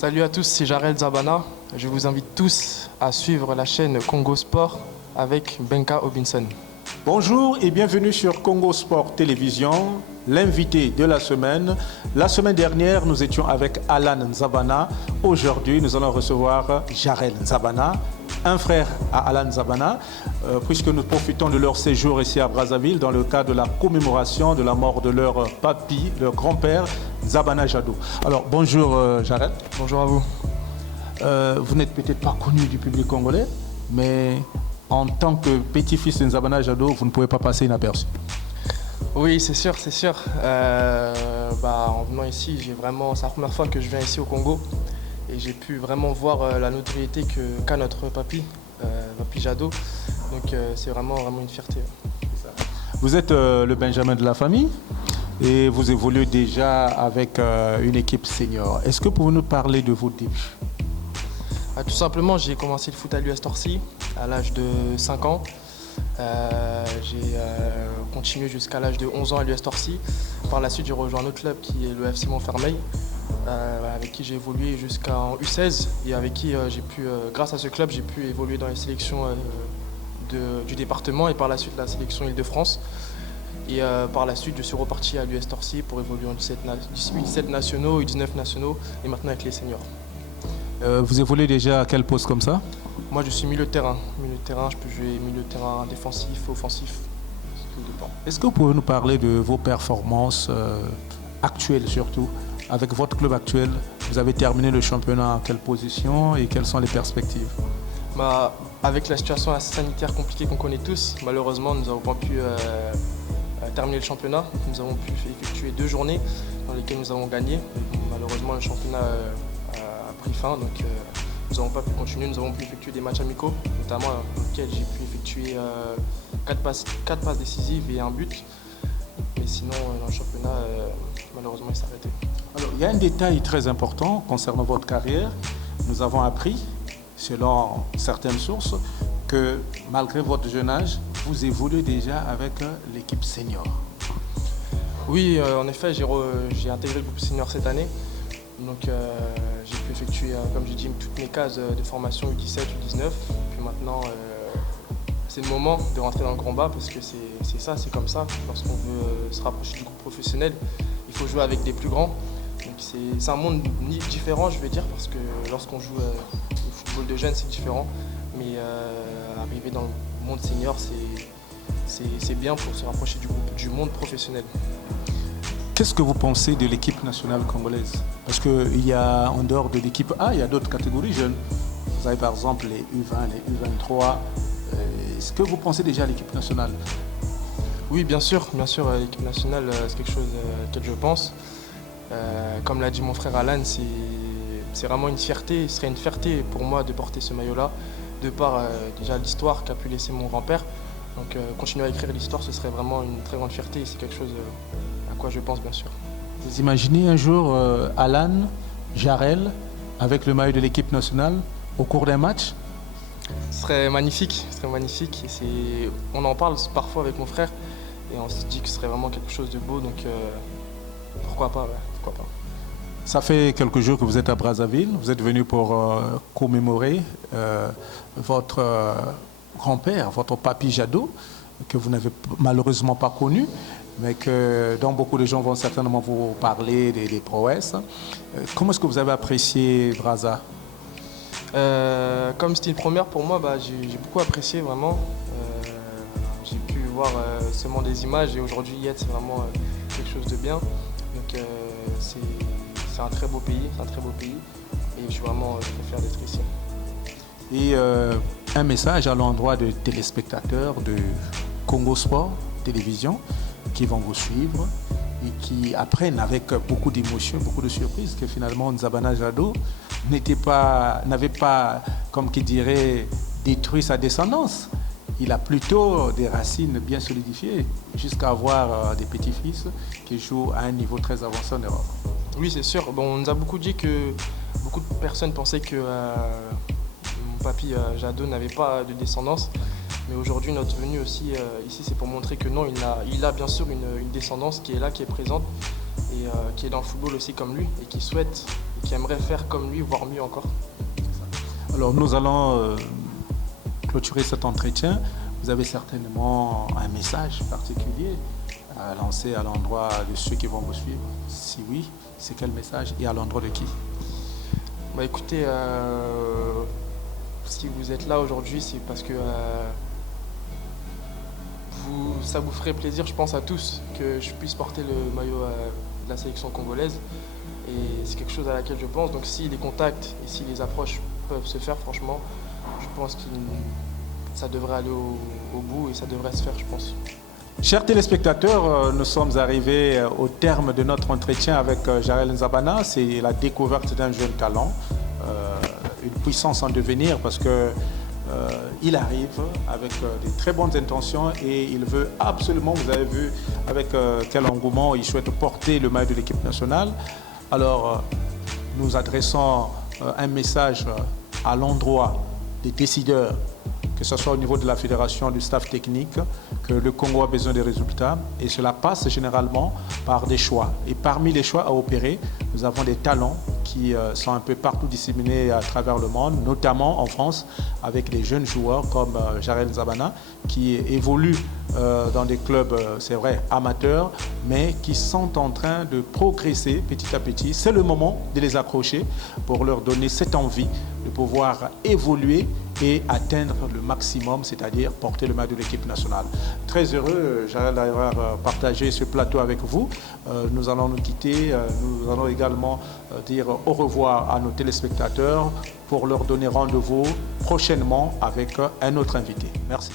Salut à tous, c'est Jarel Zabana. Je vous invite tous à suivre la chaîne Congo Sport avec Benka Obinson. Bonjour et bienvenue sur Congo Sport Télévision, l'invité de la semaine. La semaine dernière, nous étions avec Alan Nzabana. Aujourd'hui, nous allons recevoir Jarel Nzabana, un frère à Alan Nzabana, puisque nous profitons de leur séjour ici à Brazzaville dans le cadre de la commémoration de la mort de leur papy, leur grand-père, Nzabana Jado. Alors, bonjour Jarel. Bonjour à vous. Vous n'êtes peut-être pas connu du public congolais, mais en tant que petit-fils de Nzabana Jado, vous ne pouvez pas passer inaperçu. Oui, c'est sûr, c'est sûr. En venant ici, c'est la première fois que je viens ici au Congo et j'ai pu vraiment voir la notoriété qu'a notre papy Jado. Donc c'est vraiment une fierté. Vous êtes le Benjamin de la famille et vous évoluez déjà avec une équipe senior. Est-ce que vous pouvez nous parler de vos débuts? Tout simplement, j'ai commencé le foot à l'US Torcy à l'âge de 5 ans. J'ai continué jusqu'à l'âge de 11 ans à l'US Torcy. Par la suite, j'ai rejoint un autre club qui est le FC Montfermeil, avec qui j'ai évolué jusqu'en U16 et avec qui grâce à ce club, j'ai pu évoluer dans les sélections du département et par la suite la sélection Île-de-France. Et par la suite, je suis reparti à l'US Torcy pour évoluer en 17 nationaux, U19 nationaux et maintenant avec les seniors. Vous évoluez déjà à quel poste comme ça? Moi, je suis milieu de terrain. Milieu de terrain, je peux jouer milieu de terrain défensif, offensif. Tout dépend. Est-ce que vous pouvez nous parler de vos performances actuelles surtout? Avec votre club actuel, vous avez terminé le championnat à quelle position et quelles sont les perspectives? Avec la situation sanitaire compliquée qu'on connaît tous, malheureusement, nous n'avons pas pu terminer le championnat. Nous avons pu effectuer 2 journées dans lesquelles nous avons gagné. Malheureusement, le championnat a pris fin, donc nous n'avons pas pu continuer. Nous avons pu effectuer des matchs amicaux, notamment dans lesquels j'ai pu effectuer 4 passes décisives et un but. Mais sinon, dans le championnat, malheureusement, il s'est arrêté. Alors, il y a un détail très important concernant votre carrière. Nous avons appris, selon certaines sources, que malgré votre jeune âge, vous évoluez déjà avec l'équipe senior. Oui, en effet, j'ai intégré le groupe senior cette année. Donc j'ai pu effectuer, comme j'ai dit, toutes mes cases de formation U17, U19. Puis maintenant, c'est le moment de rentrer dans le grand bas parce que c'est comme ça. Lorsqu'on veut se rapprocher du groupe professionnel, il faut jouer avec des plus grands. Donc c'est un monde différent, je vais dire, parce que lorsqu'on joue au football de jeunes, c'est différent. Mais arriver dans le monde senior, c'est bien pour se rapprocher du monde professionnel. Qu'est-ce que vous pensez de l'équipe nationale congolaise? Parce qu'il y a, en dehors de l'équipe A, il y a d'autres catégories jeunes. Vous avez par exemple les U20, les U23. Est-ce que vous pensez déjà à l'équipe nationale? Oui, bien sûr, l'équipe nationale, c'est quelque chose auquel je pense. Comme l'a dit mon frère Alan, c'est vraiment une fierté. Ce serait une fierté pour moi de porter ce maillot-là, de par déjà l'histoire qu'a pu laisser mon grand-père. Donc continuer à écrire l'histoire, ce serait vraiment une très grande fierté. C'est quelque chose à quoi je pense, bien sûr. Vous imaginez un jour Alan, Jarel, avec le maillot de l'équipe nationale au cours d'un match? Ce serait magnifique, Et on en parle parfois avec mon frère et on se dit que ce serait vraiment quelque chose de beau. Donc pourquoi pas, pourquoi pas. Ça fait quelques jours que vous êtes à Brazzaville. Vous êtes venu pour commémorer votre grand-père, votre papy Jado, que vous n'avez malheureusement pas connu, mais dont beaucoup de gens vont certainement vous parler des prouesses. Comment est-ce que vous avez apprécié Brazza? Comme c'était une première pour moi, j'ai beaucoup apprécié vraiment. J'ai pu voir seulement des images et aujourd'hui y être, c'est vraiment quelque chose de bien. Donc c'est un très beau pays, et je suis vraiment très fier d'être ici. Et un message à l'endroit des téléspectateurs de Congo Sport Télévision qui vont vous suivre et qui apprennent avec beaucoup d'émotion, beaucoup de surprises que finalement Nzabana Jado n'avait pas, comme qui dirait, détruit sa descendance. Il a plutôt des racines bien solidifiées jusqu'à avoir des petits-fils qui jouent à un niveau très avancé en Europe. Oui, c'est sûr. On nous a beaucoup dit que beaucoup de personnes pensaient que mon papy Jado n'avait pas de descendance. Mais aujourd'hui, notre venue aussi ici, c'est pour montrer que non, il a bien sûr une descendance qui est là, qui est présente et qui est dans le football aussi comme lui et qui souhaite qui aimerait faire comme lui, voire mieux encore. Alors nous allons clôturer cet entretien. Vous avez certainement un message particulier à lancer à l'endroit de ceux qui vont vous suivre. Si oui, c'est quel message et à l'endroit de qui? Bah écoutez, si vous êtes là aujourd'hui, c'est parce que ça vous ferait plaisir, je pense, à tous que je puisse porter le maillot de la sélection congolaise. Et c'est quelque chose à laquelle je pense. Donc si les contacts et si les approches peuvent se faire, franchement, je pense que ça devrait aller au bout et ça devrait se faire, je pense. Chers téléspectateurs, nous sommes arrivés au terme de notre entretien avec Jarel Nzabana. C'est la découverte d'un jeune talent, une puissance en devenir parce que il arrive avec de très bonnes intentions et il veut absolument, vous avez vu avec quel engouement il souhaite porter le maillot de l'équipe nationale. Alors, nous adressons un message à l'endroit des décideurs, que ce soit au niveau de la fédération, du staff technique, que le Congo a besoin de résultats et cela passe généralement par des choix. Et parmi les choix à opérer, nous avons des talents qui sont un peu partout disséminés à travers le monde, notamment en France, avec des jeunes joueurs comme Jarel Nzabana, qui évoluent dans des clubs, c'est vrai, amateurs, mais qui sont en train de progresser petit à petit. C'est le moment de les accrocher pour leur donner cette envie de pouvoir évoluer et atteindre le maximum, c'est-à-dire porter le maillot de l'équipe nationale. Très heureux, Jarel, d'avoir partagé ce plateau avec vous. Nous allons nous quitter. Nous allons également dire au revoir à nos téléspectateurs pour leur donner rendez-vous prochainement avec un autre invité. Merci.